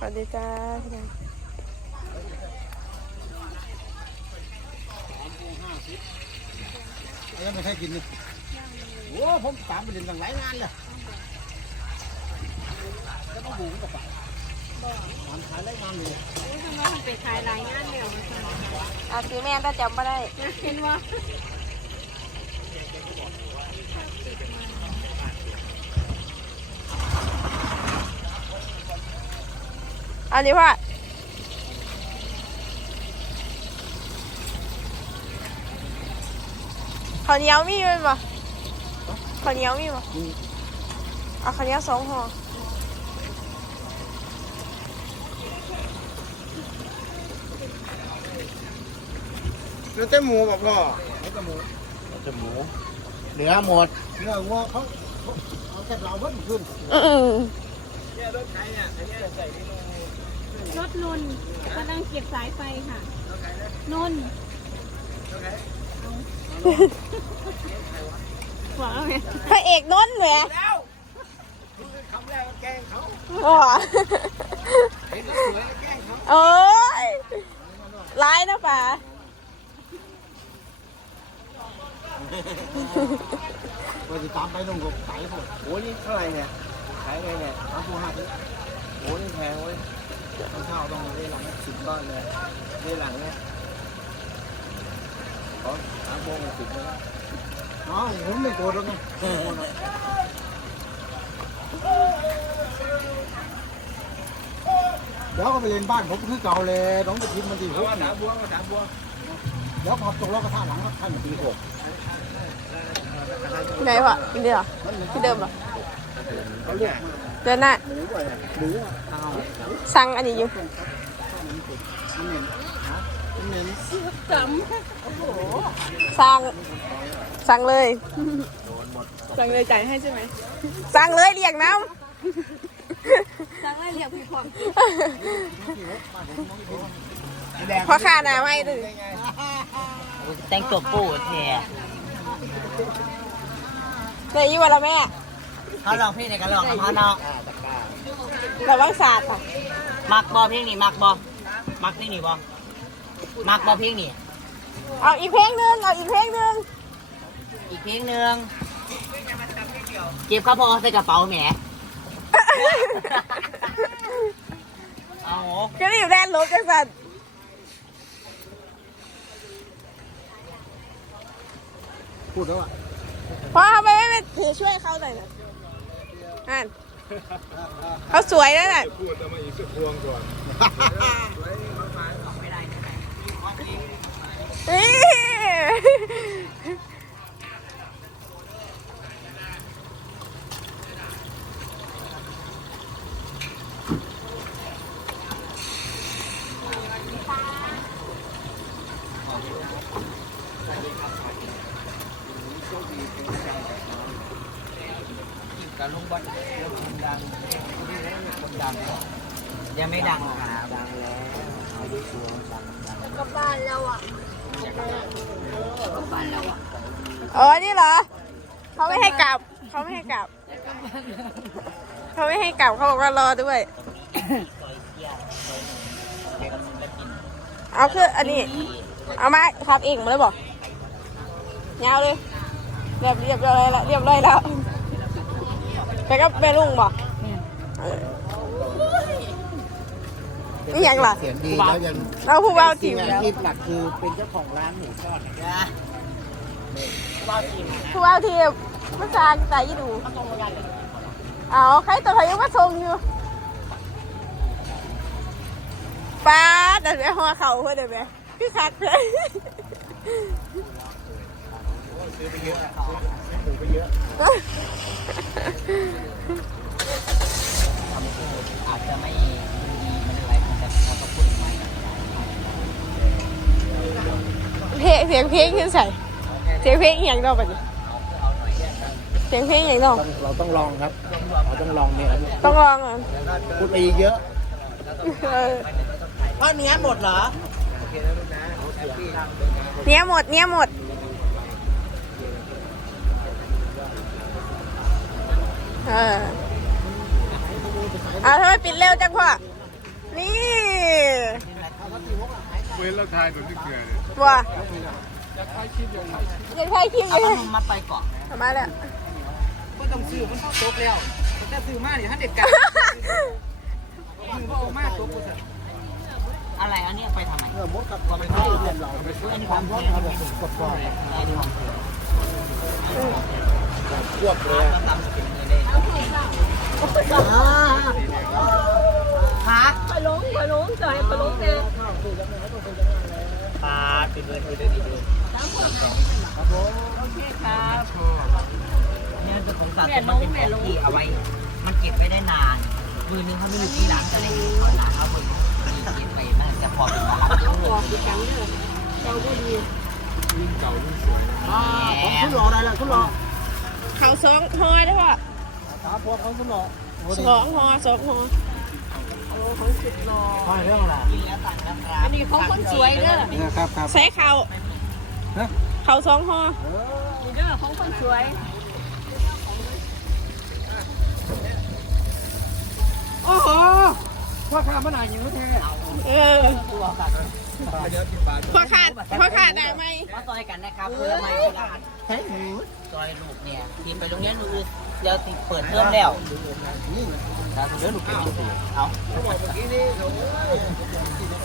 วัสดีจ้าพี่น้องแล้วไม่ใช่กินนี่โอ้ผมตามไปเรียนต่างหลายงานเลยก็ต้องหูกับปะตามขายหลายงานเลยไปขายรายงานแล้วนะคะอาซื้อแม่แต่จำไม่ได้เห็นว่า อันนี้ว่าข้าวเหนียวมีไหมบ่ข้าวเหนียวมีบ่เอาข้าวเหนียวสองห่อแล้วเต้หมูบอกพ่อแล้วแต่หมูแล้วแต่หมูเหลือหมดเนื้อวัวเขาเขาเอาแต่เราเพิ่มขึ้นอืมรถนนท์ กำลังเก็บสายไฟค่ะ นนท์เอาบอกแล้วไงพระเอกนนท์เหรอแล้วคำแรกก็แกล้งเขาอ๋อเห็นสวยก็แกล้งเขาโอ้ยร้ายนะป่าเราจะตามไปลงกับไก่พวกโอ้นี่เท่าไหร่เนี่ยขายไงเนี่ยตามตัวห้าสิบโอ้นี่แพงเว้ย ต้องเช่าต้องได้หลังสิบก้อนเลยได้หลังเนี่ยขอสามโมงสิบเลยนะอ๋อผมไม่โกรธหรอกไงเดี๋ยวก็ไปเรียนบ้านผมคือเก่าเลยน้องไปทิมมันดีเอาหกว่าสามบวสามบวเดี๋ยวพอตกแล้วก็ท่าหลังก็ท่านตีหกไหนวะที่เดิมเหรอที่เดิมเหรอเขาเรียก เดินหน้าหมูอะไรหมูอะเอาสั่งอันนี้อยู่มันเหม็นมันเหม็นสั่งสั่งเลยสั่งเลยจ่ายให้ใช่ไหมสั่งเลยเรียกน้สั่งเลยเรียกพี่พร้อมำเพราะค่าหนาไม่ถึงแต่งตัวปูแท้ในยี่วันละแม่ เขาลองเพลงในกันลองกับเขาเนาะระวังศาสตร์ค่ะมักบอเพลงนี้มักบอมักเพลงนี้บอมักบอเพลงนี้เอาอีกเพลงหนึ่งเอาอีกเพลงหนึ่งอีกเพลงหนึ่งเก็บข้าวพอใส่กระเป๋าแหมเอาก็รีบแล่นรถกันสันพูดแล้วอะเพราะทำไมไม่ไปถือช่วยเขาหน่อยนะ นั่นเขาสวยแล้วน่ะพูดแล้วมาอีกสักพวงก่อนนี่ กับลุงบอลคนดังคนดังยังไม่ดังครับดังแล้วอาดูชัวร์ดังดังกลับบ้านแล้วอะกลับบ้านแล้วอะอ๋อนี่เหรอเขาไม่ให้กลับเขาไม่ให้กลับเขาไม่ให้กลับเขาบอกว่ารอด้วย เอยหนึ่งใครกำลังจะกินเอาคืออันนี้ เอามาครับเองมาเลยบอกยาวเลยเรียบเรียบร้อยแล้วเรียบร้อยแล้ว ไปก็ไปลุงบอกเออนี่ยังล่ะเสียงดีแล้วยังเราผู้เบาจิ๋วอาแล้วชีพหลักคือเป็นเจ้าของร้านหมูทอดจ้าบ้ากินผู้เบาทีมภาษาใส่ดูเอาใครตัวใครยังมาส่งอยู่ป้าแต่ไปหัวเข่าเพื่อนเดี๋ยวไปพี่คักเลยซื้อไปเยอะ ซื้อไปเยอะอาจจะไม่ดีมันอะไรแต่เราต้องพูดใหม่เพลงเสียงเพลงขึ้นใส่ เสียงเพลงอหย่างนอกไปดิเสียงเพลงอหย่างนอกต้องเราต้องลองครับ เราต้องลองเนี่ยต้องลองอะพูดไปอีกเยอะเออเพราะเนื้อหมดเหรอเนี้ยหมดเนี้ยหมด เออเอาทำไมปิดเร็วจังพ่อ นี่เว้นเราทายตัวที่เกลือเนี่ยบัวจะถ่ายคลิปอยู่เอาขนมมาไปก่อนทำไมเนี่ยก็ต้องซื้อมันเข้าโต๊ะแล้วแต่ซื้อมาดิท่านเด็ดกันมือว่าเอามาตัวกูสิอะไรอันนี้ไปทำไมเออมดกับความเป็นเขาเรียนเราอันนี้ความร้อนครับกดก่อนอันนี้ความเผ็ดพวกเลย ตำตำจะเป็นเงินได้ฮะปลาลงปลาลงจ่อยปลาลงแน่ปลาเป็นเงินคือได้ดีด้วยโอเคครับเนี่เป็นของสะสมมันเป็นของที่เอาไว้ มันเก็บไว้ได้นานมือนึงเขาไม่อยู่ที่ร้านจะได้เขาหนาเอามือมันเก็บไปมันจะพอเป็นมารับเอาหัวกี่ครั้งเด้อเจ้าก็ดีรุ่นเก่ารุ่นสวยนะของคุณหล่อได้แล้วคุณหล่อเขาสองหอยได้ป่ะ สามพวกเขาคุณหล่อสองหอสองหอโอ้ของสุดหล่อไปเรื่องอะไรกินแล้วสั่งนครับอันนี้ของคนสวยเด้อนะครับครับใส่เขาเขาสองหอนี่เด้อของคนสวยโอ้โห พ่อข้ามันหนาอย่างนี้แท้เออพอขาดพอขาดได้ไหมมาซอยกันนะครับเพื่อไม่ให้ร้านเฮ้ยซอยลูกเนี่ยทีมไปโรงเรียนลูกเดี๋ยวติเปิดเทอมแล้วแล้วเดี๋ยวลูกกินไม่ถูกเอา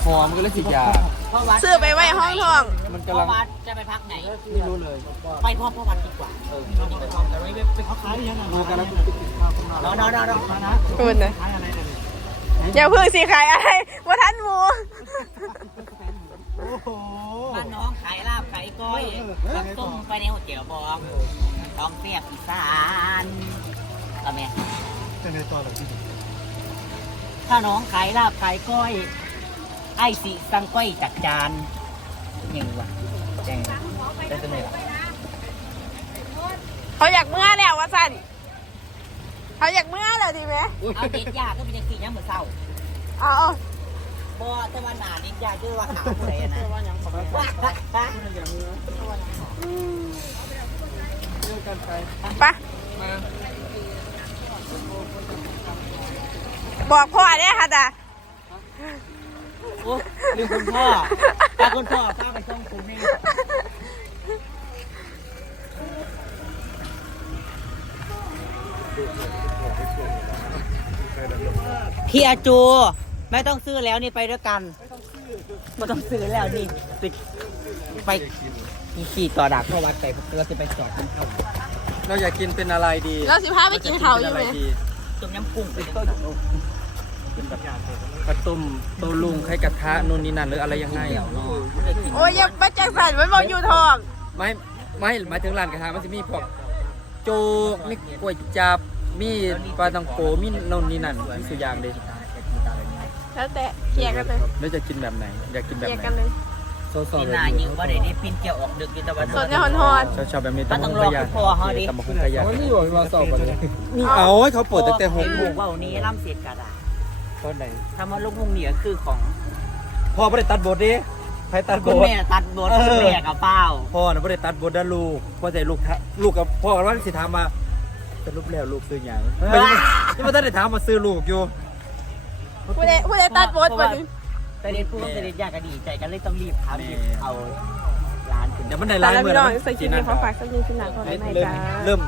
ฟอร์มก็เลยสิยาพ่อวัดซื้อไปไว้ห้องทอง มันพ่กำลัองวัดจะไปพักไหนไม่รู้เลย ไปพ่อพ่อวัดดีกว่าเออวันนี้ไปพร้อมกันไว้ไปเขาขายยังไงดูกันแล้วไปกินข้าวข้างนอกนอนนอนนอนนอนคุณนะ อย่าเพึ่งสิขายอะไรว่าท่านหมู โอ้โหบ้านน้องขายลาบขายก้อยกับต้มไปในหัวเตี๋ยวบอกท้องเปียกอีสานเอาไหมจะในตอนหลังที่ถ้าน้องขายลาบขายก้อย ไอ้สิสั่งก้อยจากจานยังวะแจ้งได้ตัวไหนล่ะเขาอยากเมื่อแล้วว่าสั่น เขาอยากเมื่อแล้วดีไหมเอาเด็กยาก็เป็นยังสี่ยังเหมือนเศร้าเอาเอาบ่แต่ว่าหนาเด็กยาคือว่าขาวอะไรนะว่ายังขาวไปบอกพ่อเนี่ยค่ะจ้ะโอ้ลืมคุณพ่อตาคุณพ่อพาไปช่องคุณนี่ พี่อาจู ไม่ต้องซื้อแล้วนี่ไปด้วยกัน ไม่ต้องซื้อแล้วนี่ไปไปขี่ต่อดักเข้าวัดไปเราจะไปจอดกันเข้าเราอยากกินเป็นอะไรดีเราสิพาไปกินเขาวอยู่ไหมต้มยำกุ้งไปต้เป็นแบบกระตุ้มตัวลุงไข่กระทะนู่นนี่นั่นหรืออะไรยังไงเดี๋ยวเนาะไม่ได้กินโอ้ยอย่ามาจังสันมันบอกอยู่ทอง ไม่ไม่หมายถึงร้านกระทะมันจะมีพวกโจ๊กมีก๋วยจับ มีปลาตังโกมีนู่นนี่นั่นมีสุอยางเดีแล้วแต่เคลียร์กันเลยแล้วจะกินแบบไหน อยากกินเคแบบลียร์ไหนกันเลยโซซอกินแบบนานี้ยิงว่าเดี๋ยวนี้พินเกี่ยวออกดึกอยู่ตะวันสดเนี่ยฮอนชอบชอบแบบนี้มันตำต้มองงรอกระยาคุณพ่อเขาดิตำมงกระยานี่อยู่มาสอบกันเลยนี่เอาให้เขาเปิดตั้งแต่หกโมลูงกว่านี้ล่ำเสียกระดาษตอนไหนทำมาลูกมุงเหนียคือของพ่อไม่ได้ตัดบทดิใครตัดบคุณทแม่ตัดบทคุณแม่กับเป้าพ่อน่ะไม่ได้ตัดบทนะลูกพ่อใจลูกทะลูกกับพ่อกันว่าสิถามมา สรุปแล้วลูกซื้อหยังไม่ได้ยังไม่ได้ถามมาซื้อลูกอยู่ๆผู้ใดผู้ใดตัดบทมาดิแต่เด็กพูดแต่เด็กอยากกระดีใจกันเลยต้องรีบทำเอาร้านขึ้นเดี๋ยวมันได้ตาร้ายแล้วมือพี่น้องแล้วใส่ชิ้นนี้เขาฝากสักนิดชิ้นหนักก่อนเริ่มไหนจ้าเริ่ม